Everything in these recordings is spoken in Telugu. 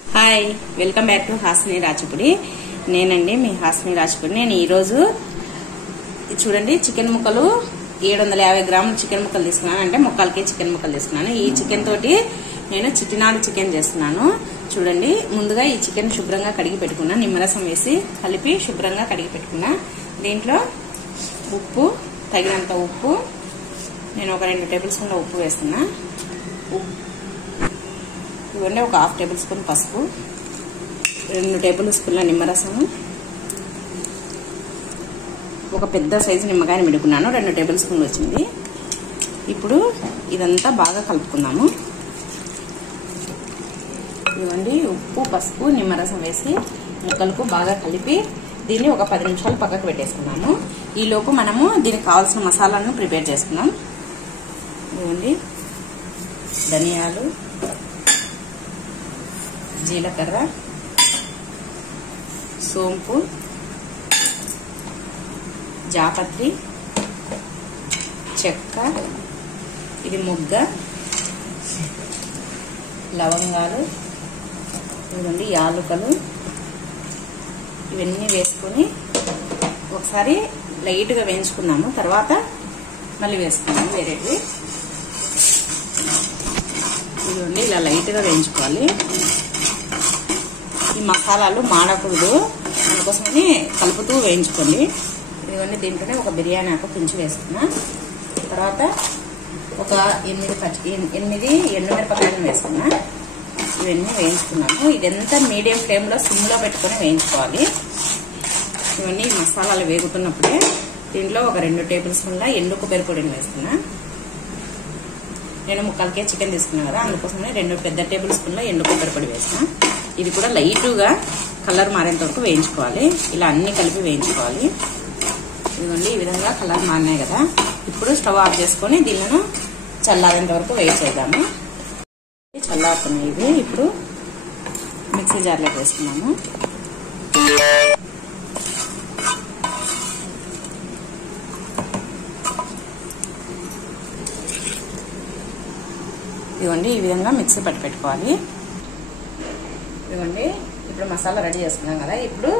Hi, welcome back to Hasni Rajapudi. నేనండి మీ హాస్ని రాజపుడి. నేను ఈరోజు చూడండి చికెన్ ముక్కలు 750 గ్రాముల చికెన్ ముక్కలు తీసుకున్నాను. అంటే ముక్కలకి చికెన్ ముక్కలు తీసుకున్నాను. ఈ చికెన్ తోటి నేను చిట్టినాడు చికెన్ చేస్తున్నాను. చూడండి, ముందుగా ఈ చికెన్ శుభ్రంగా కడిగి పెట్టుకున్నా, నిమ్మరసం వేసి కలిపి శుభ్రంగా కడిగి పెట్టుకున్నా. దీంట్లో ఉప్పు, తగినంత ఉప్పు, నేను ఒక 2 టేబుల్ స్పూన్ల ఉప్పు వేస్తున్నా. ఇవన్నీ ఒక 1/2 టేబుల్ స్పూన్ పసుపు, 2 టేబుల్ స్పూన్ల నిమ్మరసము, ఒక పెద్ద సైజు నిమ్మకాయని మిడుకున్నాను, 2 టేబుల్ స్పూన్లు వచ్చింది. ఇప్పుడు ఇదంతా బాగా కలుపుకుందాము. ఇవ్వండి, ఉప్పు, పసుపు, నిమ్మరసం వేసి ముక్కలకు బాగా కలిపి దీన్ని ఒక 10 నిమిషాలు పక్కకు పెట్టేసుకున్నాము. ఈలోపు మనము దీనికి కావాల్సిన మసాలాలను ప్రిపేర్ చేసుకుందాం. ఇవ్వండి, ధనియాలు, జీలకర్ర, సోంపు, జాపత్రి, చెక్క, ఇది మొగ్గ, లవంగాలు, ఇవ్వండి యాలుకలు, ఇవన్నీ వేసుకొని ఒకసారి లైట్గా వేయించుకున్నాము. తర్వాత మళ్ళీ వేసుకున్నాము వేరేవి. ఇదిగోండి, ఇలా లైట్గా వేయించుకోవాలి. ఈ మసాలాలు మాడకూడదు, అందుకోసమని కలుపుతూ వేయించుకోండి. ఇదిగోండి, దీంట్లోనే ఒక బిర్యానీ ఆకు పించి వేసుకున్నా. తర్వాత ఒక 8 ఎండుమిరపకాయలను వేసుకున్నా. ఇవన్నీ వేయించుకున్నాము. ఇదంతా మీడియం ఫ్లేమ్లో సిమ్లో పెట్టుకొని వేయించుకోవాలి. ఇవన్నీ మసాలాలు వేగుతున్నప్పుడే దీంట్లో ఒక 2 టేబుల్ స్పూన్ల ఎండు కొబ్బరి పొడిని వేసుకున్నా. నేను ముక్కలకే చికెన్ తీసుకున్నాను కదా, అందుకోసమని 2 పెద్ద టేబుల్ స్పూన్ల ఎండు కొబ్బరి పొడి వేసిన. ఇది కూడా లైట్గా కలర్ మారేంత వరకు వేయించుకోవాలి. ఇలా అన్ని కలిపి వేయించుకోవాలి. ఇదిగోండి, ఈ విధంగా కలర్ మారినాయి కదా. ఇప్పుడు స్టవ్ ఆఫ్ చేసుకొని దీనిని చల్లారేంత వరకు వేయించేద్దాము. చల్లారుతున్నాయి ఇవి. ఇప్పుడు మిక్సీ జార్లోకి వేసుకున్నాము. ఇదిగోండి, ఈ విధంగా మిక్సీ పట్టి పెట్టుకోవాలి. ఇదిగోండి, ఇప్పుడు మసాలా రెడీ చేసుకున్నాం కదా. ఇప్పుడు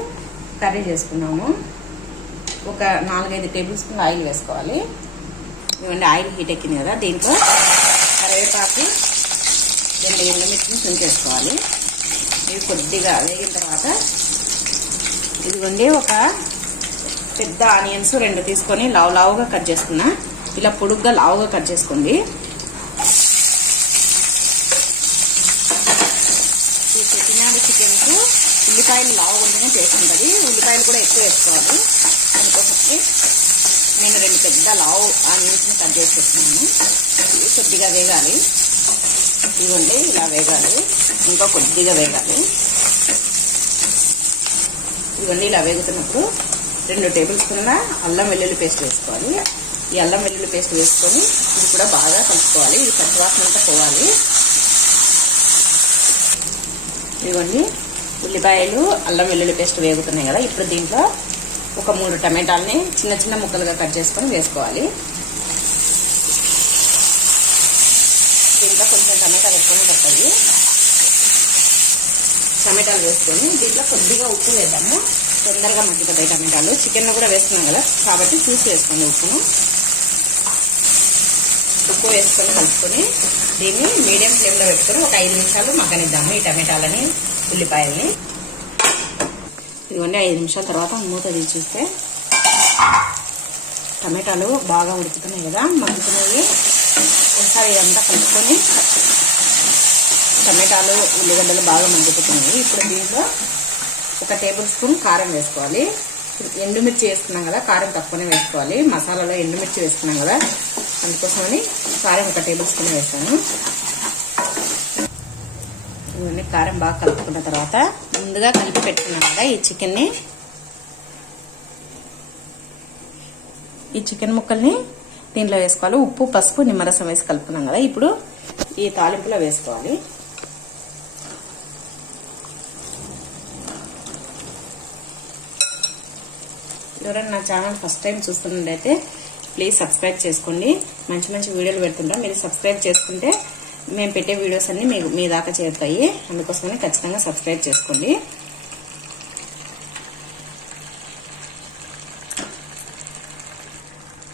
కర్రీ చేసుకున్నాము. ఒక 4-5 టేబుల్ స్పూన్ల ఆయిల్ వేసుకోవాలి. ఇదిగోండి, ఆయిల్ హీట్ ఎక్కింది కదా. దీంట్లో కరివేపాకు, 2 ఎండుమిర్చిని తుంచేసుకోవాలి. ఇవి కొద్దిగా వేగిన తర్వాత ఇదిగోండి, ఒక పెద్ద ఆనియన్స్ 2 తీసుకొని లావుగా కట్ చేసుకున్నా. ఇలా పొడుగ్గా లావుగా కట్ చేసుకోండి. ఈ చికెన్ చికెన్కు ఉల్లిపాయలు లావుగా ఉంటేనే టేస్ట్ ఉంటుంది. ఉల్లిపాయలు కూడా ఎక్కువ వేసుకోవాలి. దానికోసమే నేను 2 పెద్ద లావు ఆనియన్స్ని కట్ చేసి పెట్టుకున్నాను. ఇవి కొద్దిగా వేగాలి. ఇవ్వండి, ఇలా వేగాలి, ఇంకా కొద్దిగా వేగాలి. ఇవన్నీ ఇలా వేగుతున్నప్పుడు 2 టేబుల్ స్పూన్ల అల్లం వెల్లుల్లి పేస్ట్ వేసుకోవాలి. ఈ అల్లం వెల్లుల్లి పేస్ట్ వేసుకొని ఇది కూడా బాగా కలుపుకోవాలి. ఇది పచ్చివాసన అంతా పోవాలి. ఇదిగోండి, ఉల్లిపాయలు, అల్లం వెల్లుల్లి పేస్ట్ వేగుతున్నాయి కదా. ఇప్పుడు దీంట్లో ఒక 3 టమాటాలని చిన్న చిన్న ముక్కలుగా కట్ చేసుకొని వేసుకోవాలి. దీంట్లో కొంచెం టమాటాలు ఎక్కువనే పడుతుంది. టమాటాలు వేసుకొని దీంట్లో కొద్దిగా ఉప్పు వేద్దాము. తొందరగా మగ్గిపోతాయి టమాటాలు. చికెన్లో కూడా వేస్తున్నాం కదా, కాబట్టి చూసి వేసుకోండి ఉప్పును. ఉప్పు వేసుకొని కలుపుకొని దీన్ని మీడియం ఫ్లేమ్లో పెట్టుకొని ఒక 5 నిమిషాలు మగ్గనిద్దాము ఈ టమాటాలని, ఉల్లిపాయల్ని. ఇదిగోండి, 5 నిమిషాల తర్వాత మూత తీసి చూస్తే టమాటాలు బాగా ఉడుకుతున్నాయి కదా, మగ్గుతున్నాయి. ఒకసారి ఇదంతా కలుపుకొని టమాటాలు, ఉల్లిగడ్డలు బాగా మగ్గిపోతున్నాయి. ఇప్పుడు దీంట్లో ఒక టేబుల్ స్పూన్ కారం వేసుకోవాలి. ఎండుమిర్చి వేసుకున్నాం కదా, కారం తక్కువనే వేసుకోవాలి. మసాలాలో ఎండుమిర్చి వేసుకున్నాం కదా, అందుకోసమని కారం ఒక టేబుల్ స్పూన్ వేస్తాను. ఇవన్నీ కారం బాగా కలుపుకున్న తర్వాత ముందుగా కలిపి పెట్టుకున్నాం కదా ఈ చికెన్ ముక్కల్ని దీంట్లో వేసుకోవాలి. ఉప్పు, పసుపు, నిమ్మరసం వేసి కలుపుకున్నాం కదా. ఇప్పుడు ఈ తాలింపులో వేసుకోవాలి. ఎవరైనా నా ఛానల్ ఫస్ట్ టైం చూస్తున్నట్టయితే ప్లీజ్ సబ్స్క్రైబ్ చేసుకోండి. మంచి మంచి వీడియోలు పెడుతుంటాం. మీరు సబ్స్క్రైబ్ చేసుకుంటే మేము పెట్టే వీడియోస్ అన్ని మీ దాకా చేరుతాయి. అందుకోసమని ఖచ్చితంగా సబ్స్క్రైబ్ చేసుకోండి.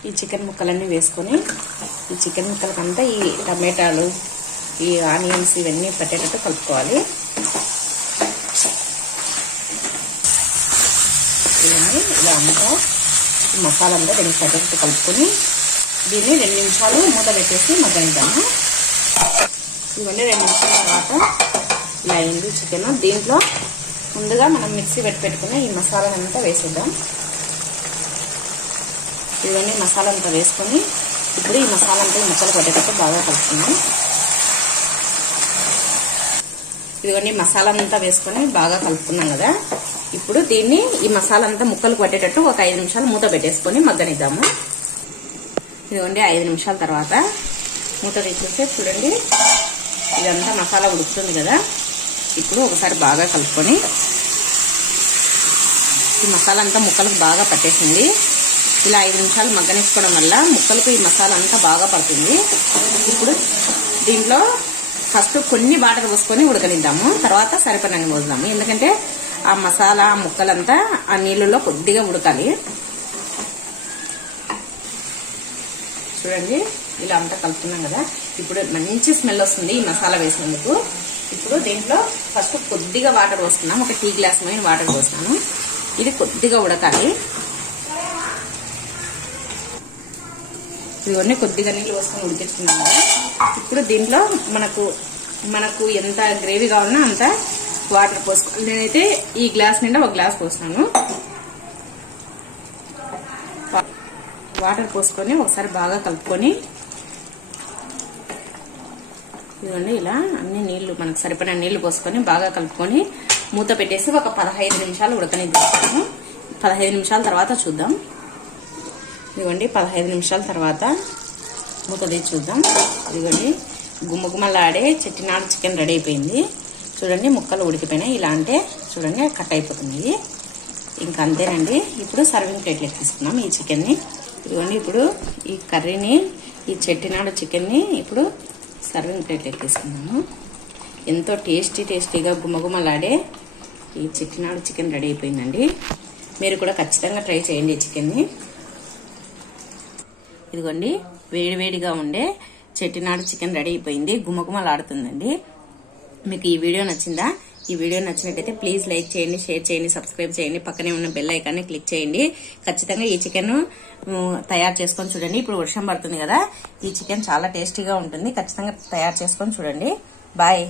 ఈ చికెన్ ముక్కలన్నీ వేసుకొని ఈ చికెన్ ముక్కలకంతా ఈ టమాటాలు ఈ ఆనియన్స్ ఇవన్నీ పట్టేటట్టు కలుపుకోవాలి. ఇవన్నీ ఇలా అంతా మసాలా అంతా దీనికి పట్టేటట్టు కలుపుకొని దీన్ని 2 నిమిషాలు మూత పెట్టేసి మగ్గనిద్దాము. ఇవన్నీ 2 నిమిషాల తర్వాత ఇలా అయింది చికెన్. దీంట్లో ముందుగా మనం మిక్సీ పెట్టుకున్న ఈ మసాలా అంతా వేసేద్దాం. ఇవన్నీ మసాలా అంతా వేసుకొని ఇప్పుడు ఈ మసాలా అంతా ముక్కలు పట్టేటట్టు బాగా కలుపుకుందాం. ఇవన్నీ మసాలా అంతా వేసుకొని బాగా కలుపుకున్నాం కదా. ఇప్పుడు దీన్ని ఈ మసాలా అంతా ముక్కలు పట్టేటట్టు ఒక 5 నిమిషాలు మూత పెట్టేసుకొని మగ్గనిద్దాము. ఇదిగోండి 5 నిమిషాల తర్వాత మూత తీసేస్తే చూడండి ఇదంతా మసాలా ఉడుకుతుంది కదా. ఇప్పుడు ఒకసారి బాగా కలుపుకొని ఈ మసాలా అంతా ముక్కలకు బాగా పట్టేసింది. ఇలా 5 నిమిషాలు మగ్గనిచ్చుకోవడం వల్ల ముక్కలకు ఈ మసాలా అంతా బాగా పడుతుంది. ఇప్పుడు దీంట్లో ఫస్ట్ కొన్ని వాటర్ పోసుకొని ఉడకనిద్దాము. తర్వాత సరిపడినన్ని పోద్దాము. ఎందుకంటే ఆ మసాలా ముక్కలంతా ఆ నీళ్ళలో కొద్దిగా ఉడకాలి. చూడండి ఇలా అంతా కలుపుతున్నాం కదా. ఇప్పుడు మంచి స్మెల్ వస్తుంది ఈ మసాలా వేసినందుకు. ఇప్పుడు దీంట్లో ఫస్ట్ కొద్దిగా వాటర్ పోస్తున్నాం. ఒక టీ గ్లాస్ మీద వాటర్ పోస్తున్నాను. ఇది కొద్దిగా ఉడకాలి. ఇవన్నీ కొద్దిగా నీళ్ళు పోసుకొని ఉడికిస్తున్నాం కదా. ఇప్పుడు దీంట్లో మనకు ఎంత గ్రేవీ కావాలన్నా అంత వాటర్ పోసుకోవాలి. నేనైతే ఈ గ్లాస్ నిండా ఒక గ్లాస్ పోస్తున్నాను. వాటర్ పోసుకొని ఒకసారి బాగా కలుపుకొని ఇదిగోండి ఇలా అన్ని నీళ్లు మనకు సరిపడిన నీళ్లు పోసుకొని బాగా కలుపుకొని మూత పెట్టేసి ఒక 15 నిమిషాలు ఉడకనిద్దాము. 15 నిమిషాల తర్వాత చూద్దాం. ఇదిగోండి 15 నిమిషాల తర్వాత మూత తీసి చూద్దాం. ఇదిగోండి గుమ్మగుమ్మలాడే చెట్టినాడు చికెన్ రెడీ అయిపోయింది. చూడండి ముక్కలు ఉడికిపోయినాయి. ఇలా అంటే చూడండి కట్ అయిపోతున్నాయి. ఇంకా అంతేనండి. ఇప్పుడు సర్వింగ్ ప్లేట్లోకి తీసుకున్నాం ఈ చికెన్ని. ఇదిగోండి ఇప్పుడు ఈ కర్రీని ఈ చెట్టినాడు చికెన్ని ఇప్పుడు సర్వింగ్ ప్లేట్లోకి తీసుకున్నాము. ఎంతో టేస్టీగా గుమ్మగుమ్మలాడే ఈ చెట్టినాడు చికెన్ రెడీ అయిపోయిందండి. మీరు కూడా ఖచ్చితంగా ట్రై చేయండి ఈ చికెన్ని. ఇదిగోండి వేడివేడిగా ఉండే చెట్టినాడు చికెన్ రెడీ అయిపోయింది. గుమ్మగుమ్మలాడుతుందండి. మీకు ఈ వీడియో నచ్చిందా? ఈ వీడియో నచ్చినట్టయితే ప్లీజ్ లైక్ చేయండి, షేర్ చేయండి, సబ్స్క్రైబ్ చేయండి. పక్కనే ఉన్న బెల్ ఐకాన్ని క్లిక్ చేయండి. ఖచ్చితంగా ఈ చికెన్ తయారు చేసుకొని చూడండి. ఇప్పుడు వర్షం పడుతుంది కదా. ఈ చికెన్ చాలా టేస్టీగా ఉంటుంది. ఖచ్చితంగా తయారు చేసుకొని చూడండి. బాయ్.